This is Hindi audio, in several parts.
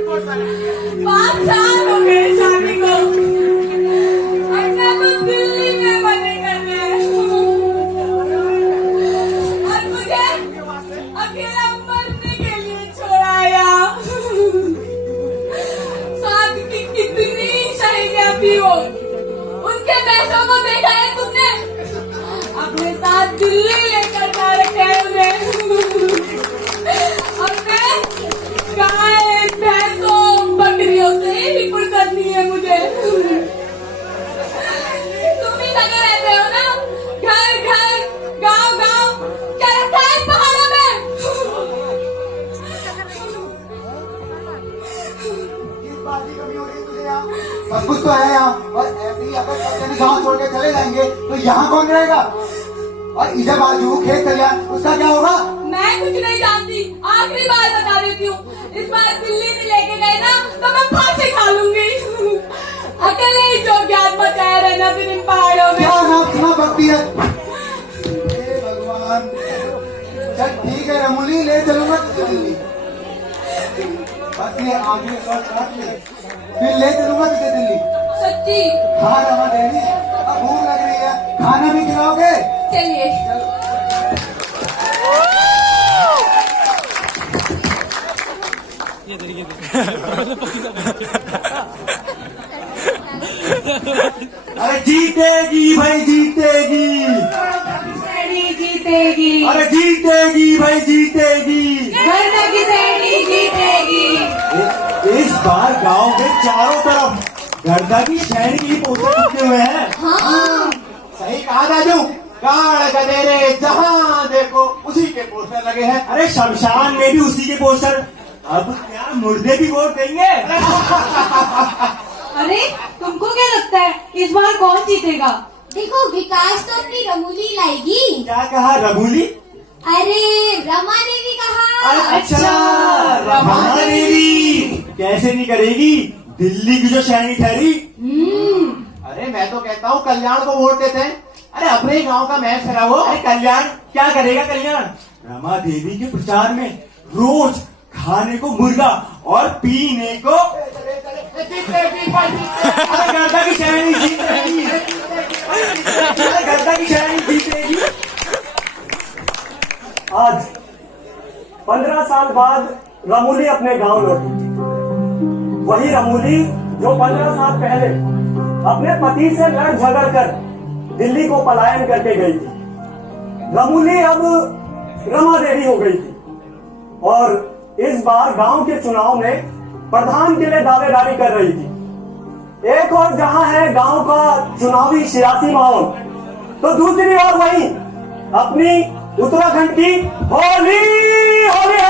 5 साल हो गए शादी को, अपना तो दिल्ली में बने करने और मुझे अकेला मरने के लिए छोड़ाया। साथ की कितनी सहेलियां भी हो, उनके पैसों को देखा है तुमने? अपने साथ दिल्ली लेकर जा रखे हैं उन्हें। अपने गाय भैंसों बकरियों से ही फुर्सत नहीं है मुझे। तुम ही लगे रहते हो ना, घर घर गांव गांव, क्या रखा है पहाड़ों में? किस बात की कमी हो रही है तुझे यहाँ? सब कुछ तो है यहाँ, और ऐसे ही अगर सब गाँव छोड़ के चले जाएंगे तो यहाँ कौन रहेगा? और इधर बाजू खेत खलियान, उसका क्या होगा? मैं कुछ नहीं जानती, आखिरी बार बता देती हूँ। इस बार दिल्ली में लेके गए ना तो मैं फांसी खा लूंगी। अकेले ही जो ज्ञान बचाया रहना फिर इन पहाड़ों में। क्या नाम सुना बकती है? हे भगवान, चल ठीक है रमूली, ले चलूंगा तुझे दिल्ली। बस ये आगे और काट ले, फिर ले चलूंगा तुझे दिल्ली। सच्ची? हाँ रमा देवी, अब भूख लग रही है, खाना भी खिलाओगे? चलिए। अरे जीतेगी भाई जीतेगी, जीतेगी, अरे जीतेगी भाई जीतेगी, गर्दा की सैनी जीतेगी। इस बार गांव के चारों तरफ गर्दा की शहरी की पोस्टर चिपके हुए हैं। हाँ सही कहा दादू, काड़ गदेरे जहाँ देखो उसी के पोस्टर लगे हैं। अरे शमशान में भी उसी के पोस्टर, अब क्या मुर्दे भी वोट देंगे? अरे तुमको क्या लगता है इस बार कौन जीतेगा? देखो विकास तो अपनी रमूली लाएगी। क्या कहा रमूली? अरे रमा देवी कहा। अच्छा रमा देवी कैसे नहीं करेगी, दिल्ली की जो शहरी ठहरी। अरे मैं तो कहता हूँ कल्याण को वोट देते हैं। अरे अपने ही गांव का मैच हरा वो। अरे कल्याण क्या करेगा? कल्याण रमा देवी के प्रचार में रोज खाने को मुर्गा और पीने को अरे गर्दा की शहरी जीतेगी, अरे गर्दा की शहरी जीतेगी। आज 15 साल बाद रमूली अपने गांव लौटी। वही रमूली जो 15 साल पहले अपने पति से लड़ झगड़ कर दिल्ली को पलायन करके गई थी। रमूली अब रमा देवी हो गई थी और इस बार गांव के चुनाव में प्रधान के लिए दावेदारी कर रही थी। एक और जहां है गांव का चुनावी सियासी माहौल, तो दूसरी ओर वही अपनी उत्तराखंड की होली होली है।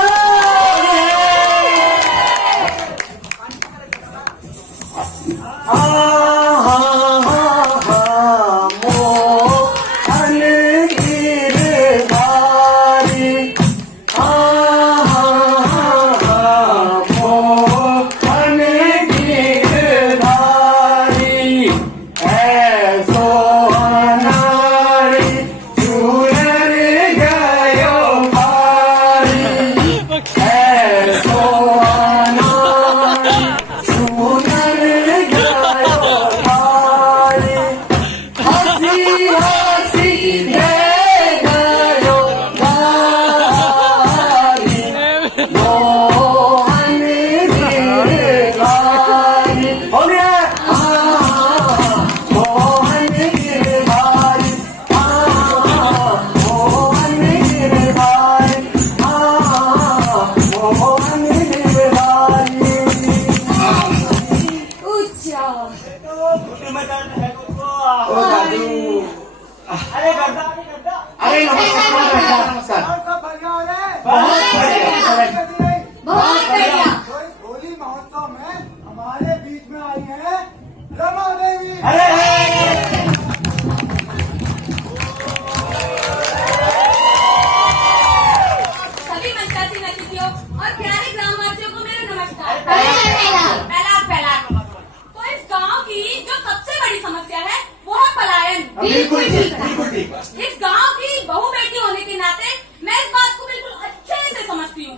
अरे गर्दा अरे नमस्कार। बहुत बढ़िया। तो इस होली महोत्सव में हमारे बीच में आई है रमा देवी। सभी मंचासी नचितियों और प्यारे ग्रामवासियों को मेरा नमस्कार। पहला तो इस गांव की जो सबसे बड़ी समस्या है वो है पलायन। बिल्कुल ठीक। इस गांव की बहू बेटी होने के नाते मैं इस बात को बिल्कुल अच्छे से समझती हूँ।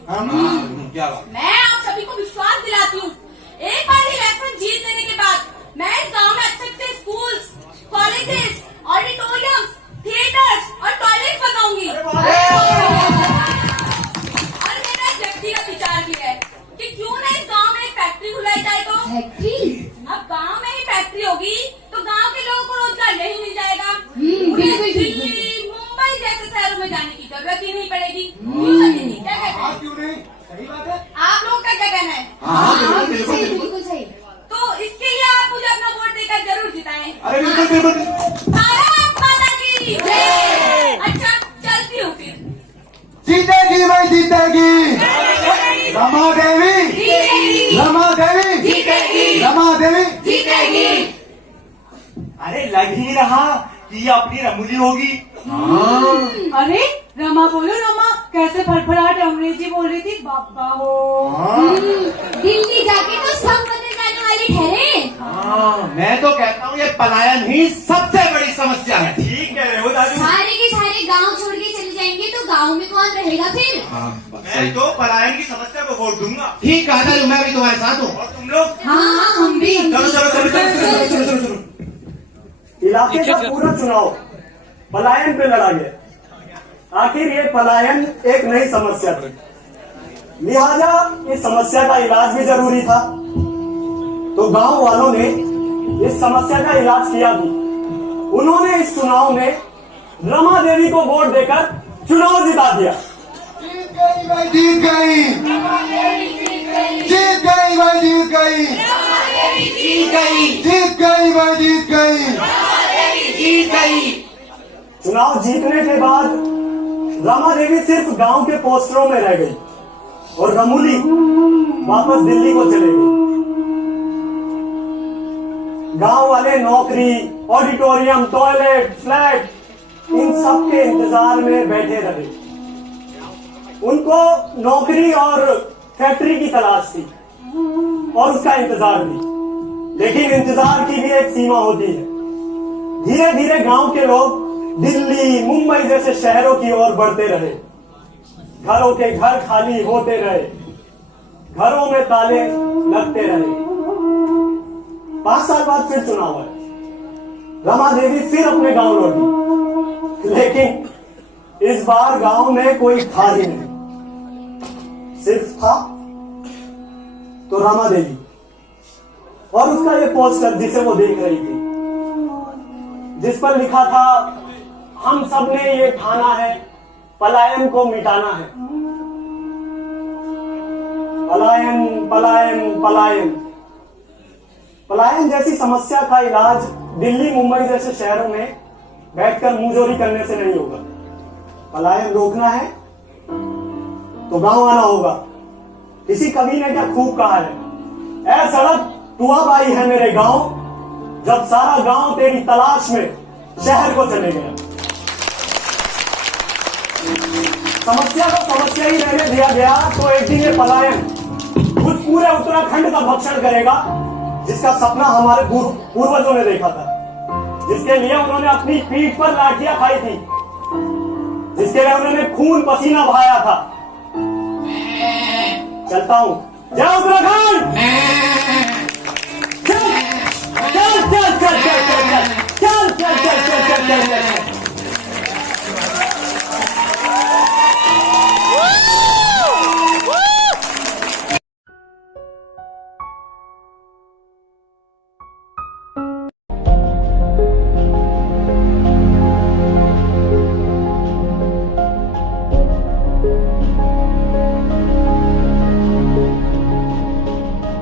क्या बात? मैं आप सभी को विश्वास दिलाती हूँ जीतेगी। अरे लग ही रहा कि ये अपनी रमूली होगी। अरे रमा बोलो रमा, कैसे फड़फड़ाहट अंग्रेजी बोल रही थी बाबा हो। दिल्ली जाके तो सब बदल जाने वाले ठहरे। मैं तो कहता हूँ ये पलायन ही सबसे बड़ी समस्या है। ठीक कह रहे हो दादू। सारे के सारे गांव छोड़ के चले जाएंगे तो गांव में कौन रहेगा फिर? मैं तो पलायन की समस्या को वोट दूंगा। ठीक कहा था, मैं भी तुम्हारे साथ हूँ। और तुम लोग? हाँ हम भी। चलो चलो चलो चलो चलो चलो चलो। इलाके का पूरा चुनाव पलायन पे लड़ा गया। आखिर ये पलायन एक नई समस्या थी, लिहाजा इस समस्या का इलाज भी जरूरी था। तो गांव वालों ने इस समस्या का इलाज किया भी। उन्होंने इस चुनाव में रमा देवी को वोट देकर चुनाव जिता दिया। जीत गई भाई, जीत गई, जीत गई भाई, जीत गई, जीत गई, जीत गई भाई, जीत गई, जीत गई। चुनाव जीतने के बाद रमा देवी सिर्फ गांव के पोस्टरों में रह गई और रमूली वापस दिल्ली को चले गई। गांव वाले नौकरी, ऑडिटोरियम, टॉयलेट, फ्लैट, इन सब के इंतजार में बैठे रहे। उनको नौकरी और फैक्ट्री की तलाश थी और उसका इंतजार भी, लेकिन इंतजार की भी एक सीमा होती है। धीरे धीरे गांव के लोग दिल्ली, मुंबई जैसे शहरों की ओर बढ़ते रहे। घरों के घर खाली होते रहे, घरों में ताले लगते रहे। 5 साल बाद फिर चुनाव है। रमा देवी फिर अपने गांव लौटी, लेकिन इस बार गांव में कोई था ही नहीं। सिर्फ था तो रमा देवी और उसका ये पोस्टर जिसे वो देख रही थी, जिस पर लिखा था, हम सब ने ये ठाना है, पलायन को मिटाना है। पलायन पलायन पलायन। पलायन जैसी समस्या का इलाज दिल्ली, मुंबई जैसे शहरों में बैठकर मुंहजोरी करने से नहीं होगा। पलायन रोकना है तो गांव आना होगा। किसी कवि ने क्या खूब कहा है, ऐ सड़क तू अब आई है मेरे गांव, जब सारा गांव तेरी तलाश में शहर को चले गया। समस्या को समस्या ही रहने दिया गया तो एक दिन ये पलायन उस पूरे उत्तराखंड का भक्षण करेगा जिसका सपना हमारे पूर्वजों ने देखा था, जिसके लिए उन्होंने अपनी पीठ पर लाठियां खाई थी, जिसके लिए उन्होंने खून पसीना बहाया था। चलता हूं। जय उत्तराखंड।